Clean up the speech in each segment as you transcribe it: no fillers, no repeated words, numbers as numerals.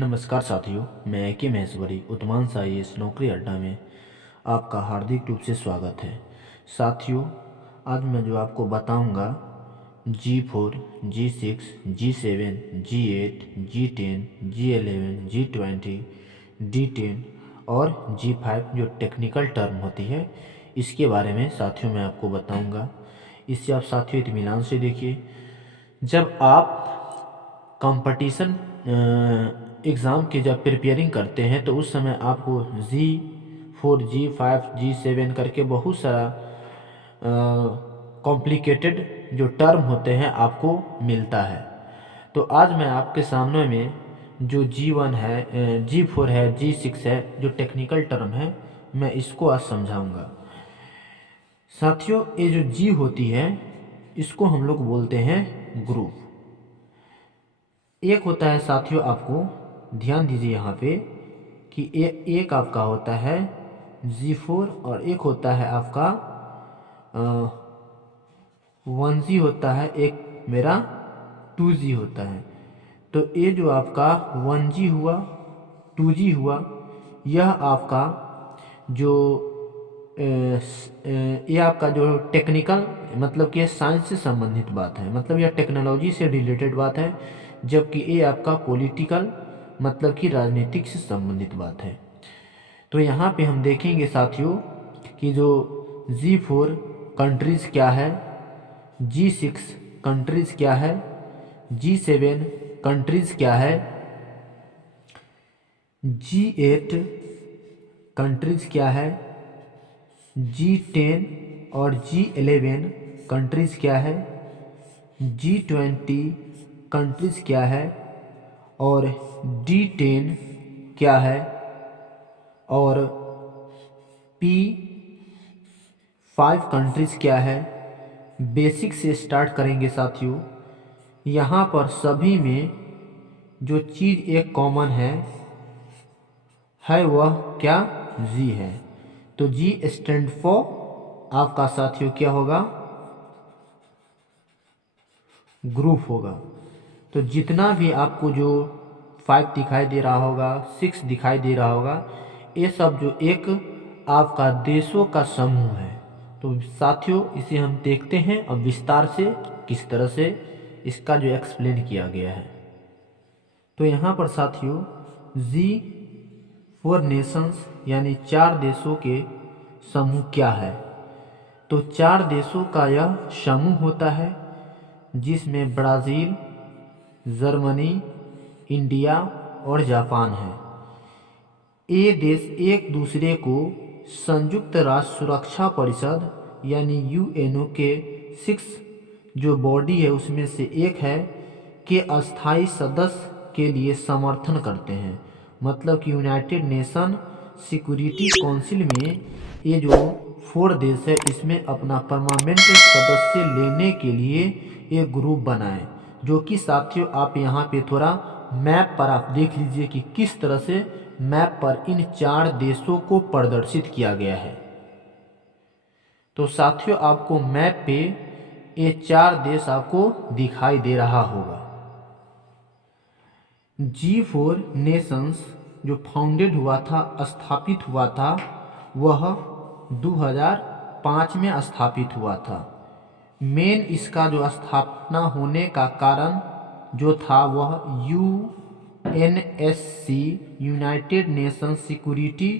नमस्कार साथियों, मैं के महेश्वरी उत्तमान साइएस नौकरी अड्डा में आपका हार्दिक रूप से स्वागत है। साथियों, आज मैं जो आपको बताऊंगा G4, G6, G7, G8, G10, G11, G20, D10 और G5 जो टेक्निकल टर्म होती है, इसके बारे में साथियों मैं आपको बताऊंगा। इससे आप साथियों इत्मीनान से देखिए। जब आप कंपटीशन एग्ज़ाम की जब प्रिपेयरिंग करते हैं तो उस समय आपको G4, G5, G7 करके बहुत सारा कॉम्प्लिकेटेड जो टर्म होते हैं आपको मिलता है। तो आज मैं आपके सामने में जो G1 है, G4 है, G6 है, जो टेक्निकल टर्म है, मैं इसको आज समझाऊंगा। साथियों, ये जो G होती है इसको हम लोग बोलते हैं ग्रुप। एक होता है साथियों, आपको ध्यान दीजिए यहाँ पे कि एक आपका होता है G4 और एक होता है आपका 1G होता है, एक मेरा 2G होता है। तो ये जो आपका 1G हुआ, 2G हुआ, यह आपका जो ये आपका जो टेक्निकल मतलब कि साइंस से संबंधित बात है, मतलब यह टेक्नोलॉजी से रिलेटेड बात है, जबकि ये आपका पॉलिटिकल मतलब कि राजनीतिक से संबंधित बात है। तो यहाँ पे हम देखेंगे साथियों कि जो G4 कंट्रीज़ क्या है, G6 कंट्रीज़ क्या है, G7 कंट्रीज़ क्या है, G8 कंट्रीज़ क्या है, G10 और G11 कंट्रीज़ क्या है, G20 कंट्रीज़ क्या है और D10 क्या है और P5 कंट्रीज़ क्या है। बेसिक से स्टार्ट करेंगे साथियों। यहाँ पर सभी में जो चीज़ एक कॉमन है वह क्या, G है। तो G स्टैंड फॉर आपका साथियों क्या होगा, ग्रुप होगा। तो जितना भी आपको जो 5 दिखाई दे रहा होगा, 6 दिखाई दे रहा होगा, ये सब जो एक आपका देशों का समूह है। तो साथियों इसे हम देखते हैं अब विस्तार से किस तरह से इसका जो एक्सप्लेन किया गया है। तो यहाँ पर साथियों G4 नेशंस यानी 4 देशों के समूह क्या है। तो 4 देशों का यह समूह होता है जिसमें ब्राज़ील, जर्मनी, इंडिया और जापान है। ये देश एक दूसरे को संयुक्त राष्ट्र सुरक्षा परिषद यानी यूएनओ के 6 जो बॉडी है उसमें से एक है के अस्थायी सदस्य के लिए समर्थन करते हैं। मतलब कि यूनाइटेड नेशन सिक्योरिटी काउंसिल में ये जो 4 देश है इसमें अपना परमानेंट सदस्य लेने के लिए ये ग्रुप बनाए। जो कि साथियों आप यहाँ पे थोड़ा मैप पर आप देख लीजिए कि किस तरह से मैप पर इन 4 देशों को प्रदर्शित किया गया है। तो साथियों आपको मैप पे ये 4 देश आपको दिखाई दे रहा होगा। G4 नेशंस जो फाउंडेड हुआ था, स्थापित हुआ था, वह 2005 में स्थापित हुआ था। मेन इसका जो स्थापना होने का कारण जो था वह UNSC United nation security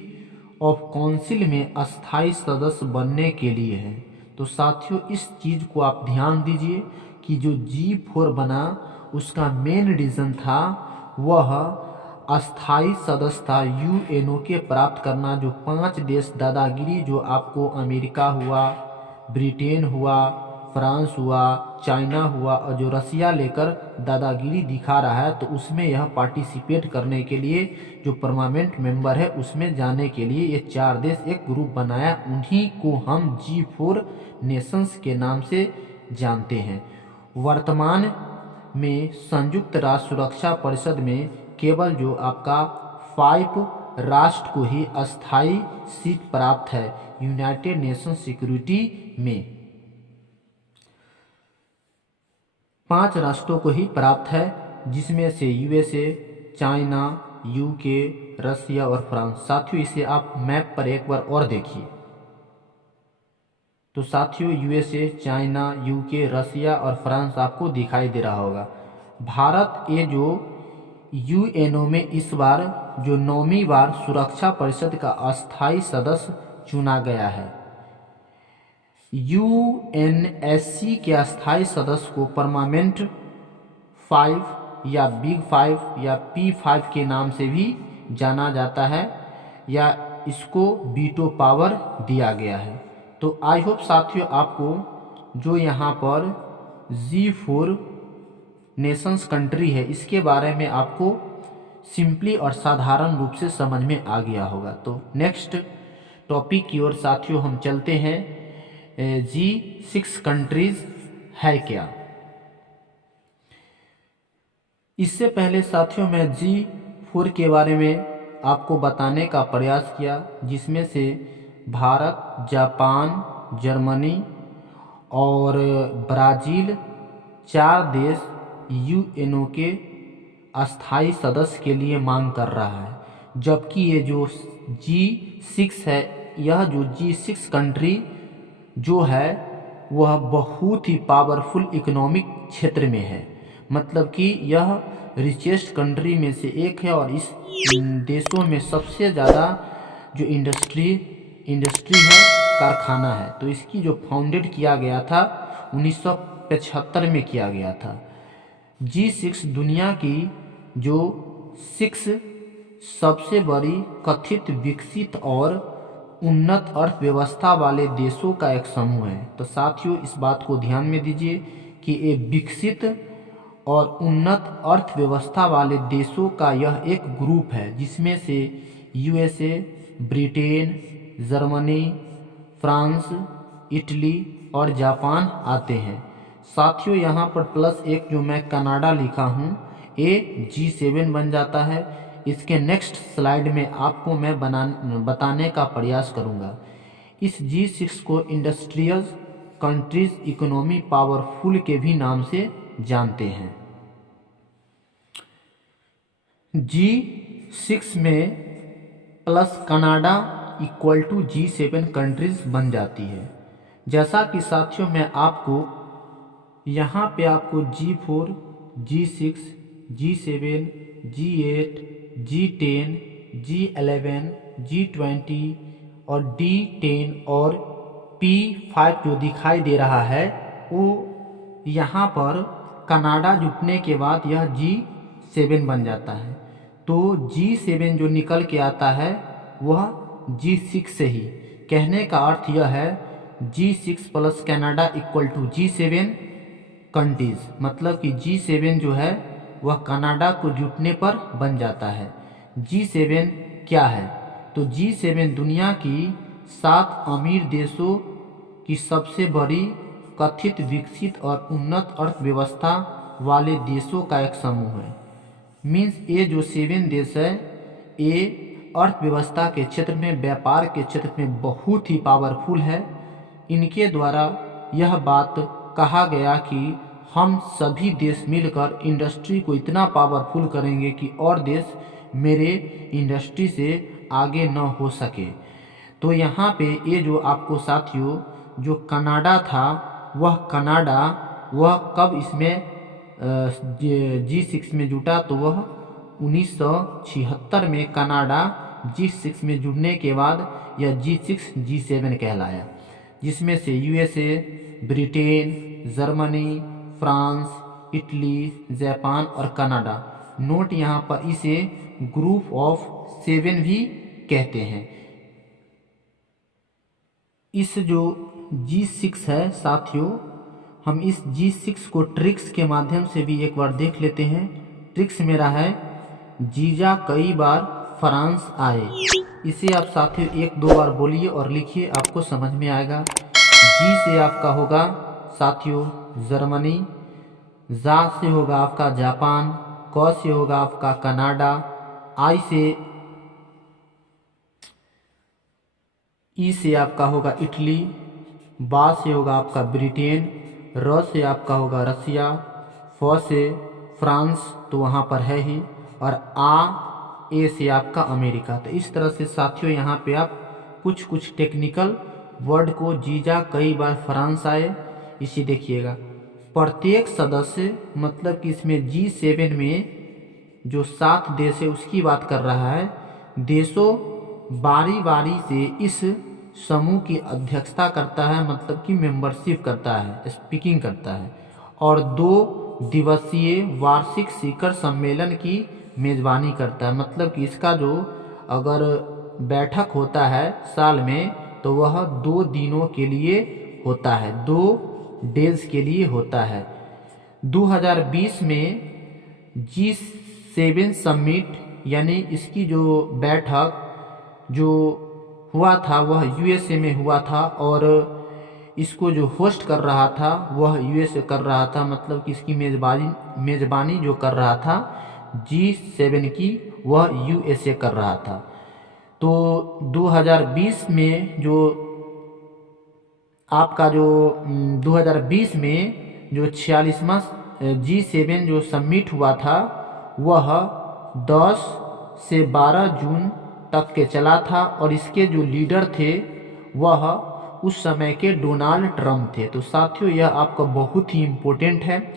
of council में अस्थायी सदस्य बनने के लिए है। तो साथियों इस चीज़ को आप ध्यान दीजिए कि जो G4 बना उसका मेन रीज़न था वह अस्थायी सदस्यता यूएनओ के प्राप्त करना। जो 5 देश दादागिरी जो आपको अमेरिका हुआ, ब्रिटेन हुआ, फ्रांस हुआ, चाइना हुआ और जो रसिया लेकर दादागिरी दिखा रहा है, तो उसमें यह पार्टिसिपेट करने के लिए जो परमानेंट मेंबर है उसमें जाने के लिए ये 4 देश एक ग्रुप बनाया। उन्हीं को हम G4 नेशंस के नाम से जानते हैं। वर्तमान में संयुक्त राष्ट्र सुरक्षा परिषद में केवल जो आपका 5 राष्ट्र को ही अस्थायी सीट प्राप्त है यूनाइटेड नेशन सिक्योरिटी में। 5 राष्ट्रों को ही प्राप्त है जिसमें से USA, चाइना, यूके, रसिया और फ्रांस। साथियों इसे आप मैप पर एक बार और देखिए। तो साथियों यूएसए, चाइना, यूके, रसिया और फ्रांस आपको दिखाई दे रहा होगा। भारत ये जो यूएनओ में इस बार जो 9वीं बार सुरक्षा परिषद का अस्थायी सदस्य चुना गया है। यूएनएससी के अस्थायी सदस्य को परमानेंट 5 या बिग 5 या P5 के नाम से भी जाना जाता है, या इसको वीटो पावर दिया गया है। तो आई होप साथियों आपको जो यहाँ पर G4 नेशंस कंट्री है इसके बारे में आपको सिंपली और साधारण रूप से समझ में आ गया होगा। तो नेक्स्ट टॉपिक की ओर साथियों हम चलते हैं। G6 कंट्रीज है क्या। इससे पहले साथियों मैं G4 के बारे में आपको बताने का प्रयास किया, जिसमें से भारत, जापान, जर्मनी और ब्राज़ील 4 देश यूएनओ के अस्थायी सदस्य के लिए मांग कर रहा है। जबकि ये जो G6 है, यह जो G6 कंट्री जो है वह बहुत ही पावरफुल इकोनॉमिक क्षेत्र में है। मतलब कि यह रिचेस्ट कंट्री में से एक है और इस देशों में सबसे ज़्यादा जो इंडस्ट्री है, कारखाना है। तो इसकी जो फाउंडेड किया गया था 1975 में किया गया था। G6 दुनिया की जो 6 सबसे बड़ी कथित विकसित और उन्नत अर्थव्यवस्था वाले देशों का एक समूह है। तो साथियों इस बात को ध्यान में दीजिए कि ये विकसित और उन्नत अर्थव्यवस्था वाले देशों का यह एक ग्रुप है, जिसमें से USA, Britain, Germany, France, Italy और जापान आते हैं। साथियों यहाँ पर प्लस एक जो मैं कनाडा लिखा हूँ, ये G7 बन जाता है। इसके नेक्स्ट स्लाइड में आपको मैं बताने का प्रयास करूँगा। इस G6 को इंडस्ट्रियल कंट्रीज इकोनॉमी पावरफुल के भी नाम से जानते हैं। G6 में plus Canada equal to G7 countries बन जाती है। जैसा कि साथियों मैं आपको यहाँ पे आपको G4, G6, G7, G8, G10, G11, G20 और D10 और P5 जो दिखाई दे रहा है, वो यहाँ पर कनाडा जुटने के बाद यह G7 बन जाता है। तो G7 जो निकल के आता है वह G6 से ही। कहने का अर्थ यह है G6 plus Canada equal to G7 countries, मतलब कि G7 जो है वह कनाडा को जुटने पर बन जाता है। G7 क्या है? तो G7 दुनिया की 7 अमीर देशों की सबसे बड़ी कथित विकसित और उन्नत अर्थव्यवस्था वाले देशों का एक समूह है। मीन्स ये जो 7 देश है, ये अर्थव्यवस्था के क्षेत्र में, व्यापार के क्षेत्र में बहुत ही पावरफुल है। इनके द्वारा यह बात कहा गया कि हम सभी देश मिलकर इंडस्ट्री को इतना पावरफुल करेंगे कि और देश मेरे इंडस्ट्री से आगे न हो सके। तो यहाँ पे ये जो आपको साथियों जो कनाडा था, वह कनाडा वह कब इसमें G6 में जुटा? तो वह 1976 में कनाडा G6 में जुड़ने के बाद यह G6 G7 कहलाया, जिसमें से USA, Britain, Germany, France, Italy, Japan और कनाडा। नोट यहाँ पर इसे ग्रुप ऑफ 7 भी कहते हैं। इस जो G6 है साथियों, हम इस G6 को ट्रिक्स के माध्यम से भी एक बार देख लेते हैं। ट्रिक्स मेरा है जीजा कई बार फ्रांस आए। इसे आप साथियों 1-2 बार बोलिए और लिखिए, आपको समझ में आएगा। जी से आपका होगा साथियों जर्मनी, जा से होगा आपका जापान, क से होगा आपका कनाडा, आई से ई से आपका होगा इटली, बा से होगा आपका ब्रिटेन, र से आपका होगा रसिया, फ से फ्रांस तो वहाँ पर है ही, और आ ए से आपका अमेरिका। तो इस तरह से साथियों यहाँ पे आप कुछ कुछ टेक्निकल वर्ड को जीजा कई बार फ्रांस आए, इसे देखिएगा। प्रत्येक सदस्य मतलब कि इसमें G7 में जो 7 देश है उसकी बात कर रहा है। देशों बारी बारी से इस समूह की अध्यक्षता करता है, मतलब कि मेंबरशिप करता है, स्पीकिंग करता है, और 2 दिवसीय वार्षिक शिखर सम्मेलन की मेज़बानी करता है। मतलब कि इसका जो अगर बैठक होता है साल में तो वह 2 दिनों के लिए होता है, 2 डेज के लिए होता है। 2020 में G7 समिट यानी इसकी जो बैठक जो हुआ था वह यूएसए में हुआ था, और इसको जो होस्ट कर रहा था वह यूएसए कर रहा था। मतलब कि इसकी मेज़बानी जो कर रहा था G7 की वह यूएसए कर रहा था। तो 2020 में जो आपका जो 2020 में जो 46वां G7 जो समिट हुआ था वह 10 से 12 जून तक के चला था, और इसके जो लीडर थे वह उस समय के डोनाल्ड ट्रंप थे। तो साथियों यह आपका बहुत ही इम्पोर्टेंट है,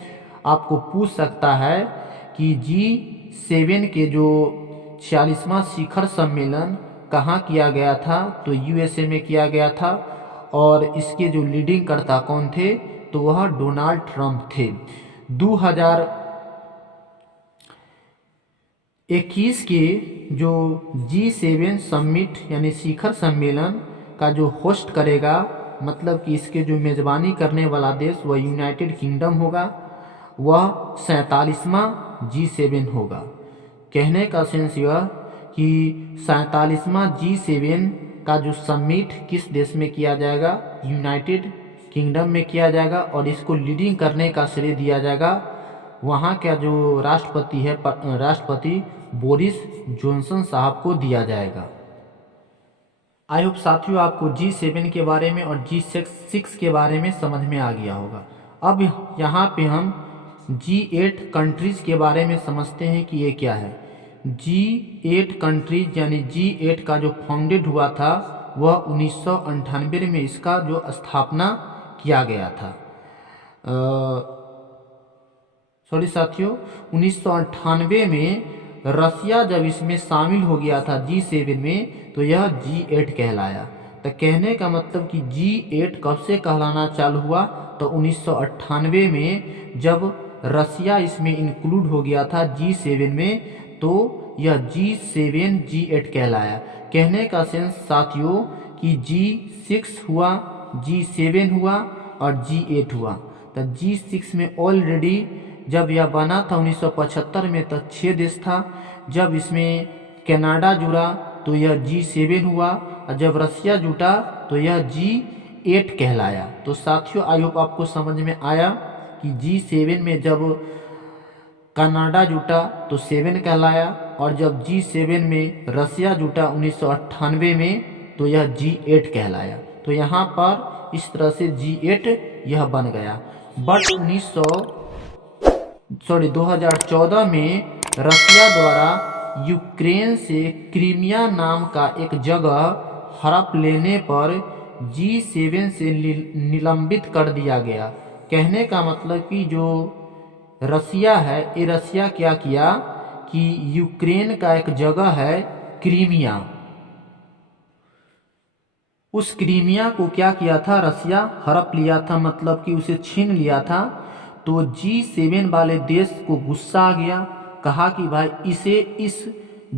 आपको पूछ सकता है कि G7 के जो 46वां शिखर सम्मेलन कहाँ किया गया था, तो यूएसए में किया गया था, और इसके जो लीडिंग करता कौन थे, तो वह डोनाल्ड ट्रंप थे। 2021 के जो G7 समिट यानी शिखर सम्मेलन का जो होस्ट करेगा, मतलब कि इसके जो मेज़बानी करने वाला देश वह यूनाइटेड किंगडम होगा, वह 47वां G7 होगा। कहने का सेंस यह कि 47वां G7 का जो समिट किस देश में किया जाएगा, यूनाइटेड किंगडम में किया जाएगा, और इसको लीडिंग करने का श्रेय दिया जाएगा वहाँ का जो राष्ट्रपति है, राष्ट्रपति बोरिस जॉनसन साहब को दिया जाएगा। आई होप साथियों आपको G7 के बारे में और G6 के बारे में समझ में आ गया होगा। अब यहाँ पे हम G8 कंट्रीज के बारे में समझते हैं कि ये क्या है। G8 कंट्रीज यानी G8 का जो फाउंडेड हुआ था वह 1998 में इसका जो स्थापना किया गया था। साथियों 1998 में रसिया जब इसमें शामिल हो गया था G7 में, तो यह G8 कहलाया। तो कहने का मतलब कि G8 कब से कहलाना चालू हुआ, तो 1998 में जब रसिया इसमें इंक्लूड हो गया था G7 में, तो यह G7 G8 कहलाया। कहने का सेंस साथियों कि G6 हुआ, G7 हुआ और G8 हुआ। तो G6 में ऑलरेडी जब यह बना था 1975 में तो 6 देश था। जब इसमें कनाडा जुड़ा तो यह G7 हुआ, और जब रसिया जुटा तो यह G8 कहलाया। तो साथियों आई होप आपको समझ में आया कि G7 में जब कनाडा जुटा तो 7 कहलाया, और जब G7 में रसिया जुटा 1998 में तो यह G8 कहलाया। तो यहाँ पर इस तरह से G8 यह बन गया। बट 2014 में रसिया द्वारा यूक्रेन से क्रीमिया नाम का एक जगह हड़प लेने पर G7 से निलंबित कर दिया गया। कहने का मतलब कि जो रसिया है, ये रसिया क्या किया कि यूक्रेन का एक जगह है क्रीमिया, उस क्रीमिया को क्या किया था, रसिया हड़प लिया था, मतलब कि उसे छीन लिया था। तो G7 वाले देश को गुस्सा आ गया, कहा कि भाई इसे इस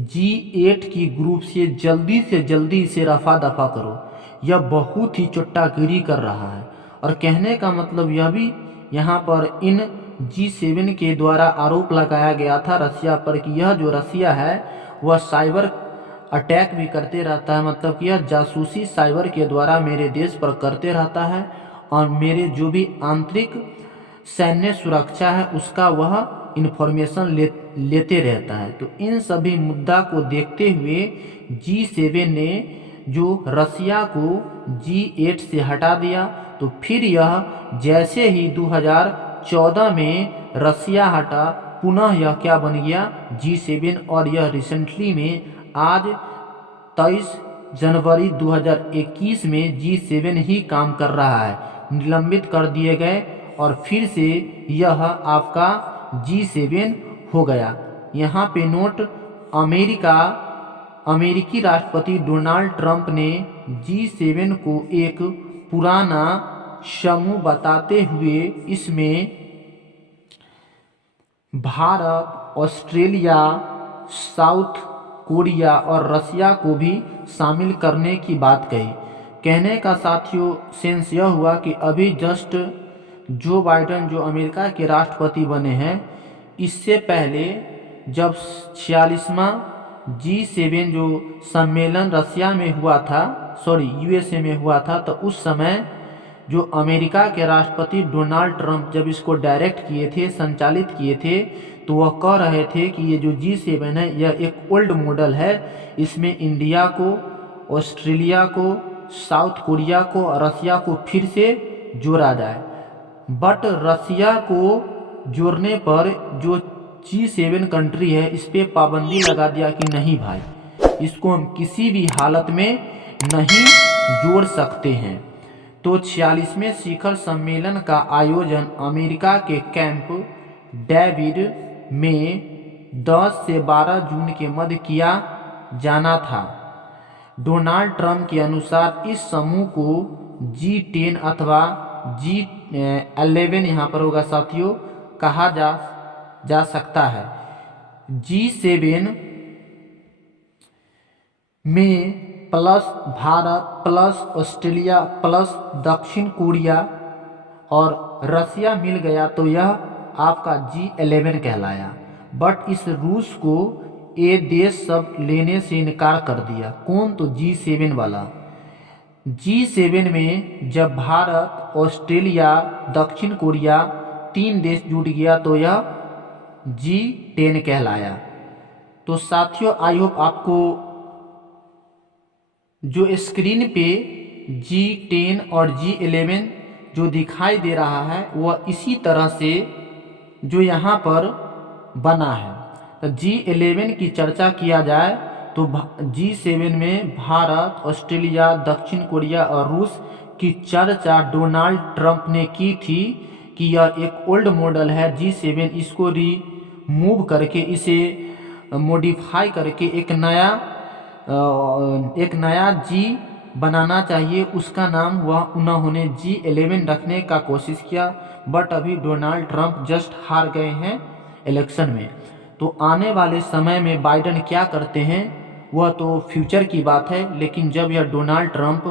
G8 की ग्रुप से जल्दी इसे रफा दफा करो, यह बहुत ही चुट्टागिरी कर रहा है। और कहने का मतलब यह भी यहाँ पर इन G7 के द्वारा आरोप लगाया गया था रसिया पर कि यह जो रसिया है वह साइबर अटैक भी करते रहता है, मतलब कि यह जासूसी साइबर के द्वारा मेरे देश पर करते रहता है, और मेरे जो भी आंतरिक सैन्य सुरक्षा है उसका वह इंफॉर्मेशन लेते रहता है। तो इन सभी मुद्दा को देखते हुए G7 ने जो रसिया को G8 से हटा दिया। तो फिर यह जैसे ही 2014 में रसिया हटा पुनः यह क्या बन गया, G7, और यह रिसेंटली में आज 23 जनवरी 2021 में G7 ही काम कर रहा है। निलंबित कर दिए गए और फिर से यह आपका G7 हो गया। यहाँ पे नोट, अमेरिकी राष्ट्रपति डोनाल्ड ट्रंप ने G7 को एक पुराना समूह बताते हुए इसमें भारत, ऑस्ट्रेलिया, साउथ कोरिया और रसिया को भी शामिल करने की बात कही। कहने का साथियों सेंस यह हुआ कि अभी जस्ट जो बाइडेन जो अमेरिका के राष्ट्रपति बने हैं, इससे पहले जब 46वां G7 जो सम्मेलन रसिया में हुआ था, USA में हुआ था, तो उस समय जो अमेरिका के राष्ट्रपति डोनाल्ड ट्रंप जब इसको डायरेक्ट किए थे, संचालित किए थे, तो वह कह रहे थे कि ये जो G7 है यह एक ओल्ड मॉडल है, इसमें इंडिया को, ऑस्ट्रेलिया को, साउथ कोरिया को और रसिया को फिर से जोड़ा जाए। बट रसिया को जोड़ने पर जो G7 कंट्री है इस पे पाबंदी लगा दिया कि नहीं भाई, इसको हम किसी भी हालत में नहीं जोड़ सकते हैं। तो 46वें शिखर सम्मेलन का आयोजन अमेरिका के कैंप डेविड में 10 से 12 जून के मध्य किया जाना था। डोनाल्ड ट्रंप के अनुसार इस समूह को G10 अथवा G11 यहाँ पर होगा साथियों, कहा जा सकता है। G7 में plus Bharat, plus Australia, plus दक्षिण कोरिया और रसिया मिल गया तो यह आपका G11 कहलाया। बट इस रूस को ये देश सब लेने से इनकार कर दिया। कौन? तो G7 वाला। G7 में जब भारत, ऑस्ट्रेलिया, दक्षिण कोरिया 3 देश जुट गया तो यह G10 कहलाया। तो साथियों आई होप आपको जो स्क्रीन पे G10 और G11 जो दिखाई दे रहा है वह इसी तरह से जो यहाँ पर बना है। तो G11 की चर्चा किया जाए तो G7 में भारत, ऑस्ट्रेलिया, दक्षिण कोरिया और रूस की चर्चा डोनाल्ड ट्रंप ने की थी कि यह एक ओल्ड मॉडल है G7, इसको रिमूव करके, इसे मॉडिफाई करके एक नया G बनाना चाहिए। उसका नाम वह उन्होंने G11 रखने का कोशिश किया। बट अभी डोनाल्ड ट्रंप जस्ट हार गए हैं इलेक्शन में। तो आने वाले समय में बाइडेन क्या करते हैं वह तो फ्यूचर की बात है। लेकिन जब यह डोनाल्ड ट्रंप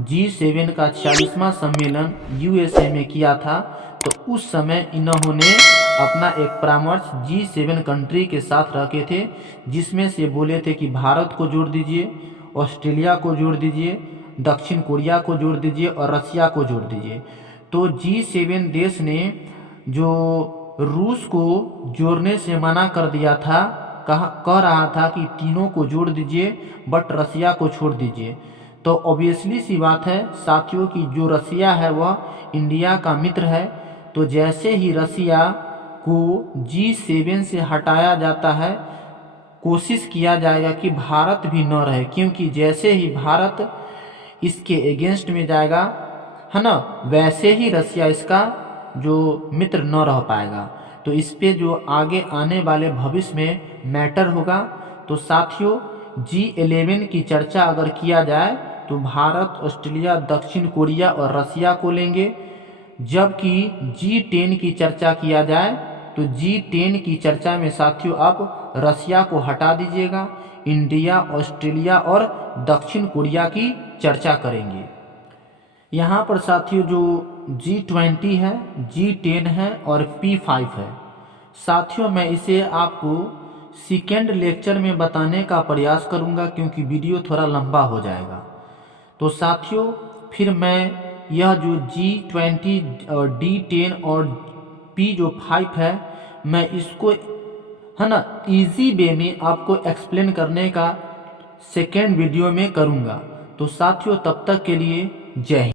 G7 का 46वां सम्मेलन USA में किया था तो उस समय इन्होंने अपना एक परामर्श G7 कंट्री के साथ रखे थे, जिसमें से बोले थे कि भारत को जोड़ दीजिए, ऑस्ट्रेलिया को जोड़ दीजिए, दक्षिण कोरिया को जोड़ दीजिए और रसिया को जोड़ दीजिए। तो G7 देश ने जो रूस को जोड़ने से मना कर दिया था, कह रहा था कि तीनों को जोड़ दीजिए बट रसिया को छोड़ दीजिए। तो ऑब्वियसली सी बात है साथियों कि जो रसिया है वह इंडिया का मित्र है। तो जैसे ही रसिया को G7 से हटाया जाता है, कोशिश किया जाएगा कि भारत भी न रहे, क्योंकि जैसे ही भारत इसके अगेंस्ट में जाएगा है ना, वैसे ही रसिया इसका जो मित्र न रह पाएगा। तो इस पे जो आगे आने वाले भविष्य में मैटर होगा। तो साथियों G11 की चर्चा अगर किया जाए तो भारत, ऑस्ट्रेलिया, दक्षिण कोरिया और रसिया को लेंगे। जबकि G10 की चर्चा किया जाए तो G10 की चर्चा में साथियों आप रसिया को हटा दीजिएगा, इंडिया, ऑस्ट्रेलिया और दक्षिण कोरिया की चर्चा करेंगे। यहाँ पर साथियों जो G20 है, G10 है और P5 है। साथियों मैं इसे आपको सेकेंड लेक्चर में बताने का प्रयास करूँगा क्योंकि वीडियो थोड़ा लंबा हो जाएगा। तो साथियों फिर मैं यह जो G20 और D10 और P5 है, मैं इसको है ना इजी वे में आपको एक्सप्लेन करने का सेकेंड वीडियो में करूँगा। तो साथियों तब तक के लिए जय हिंद।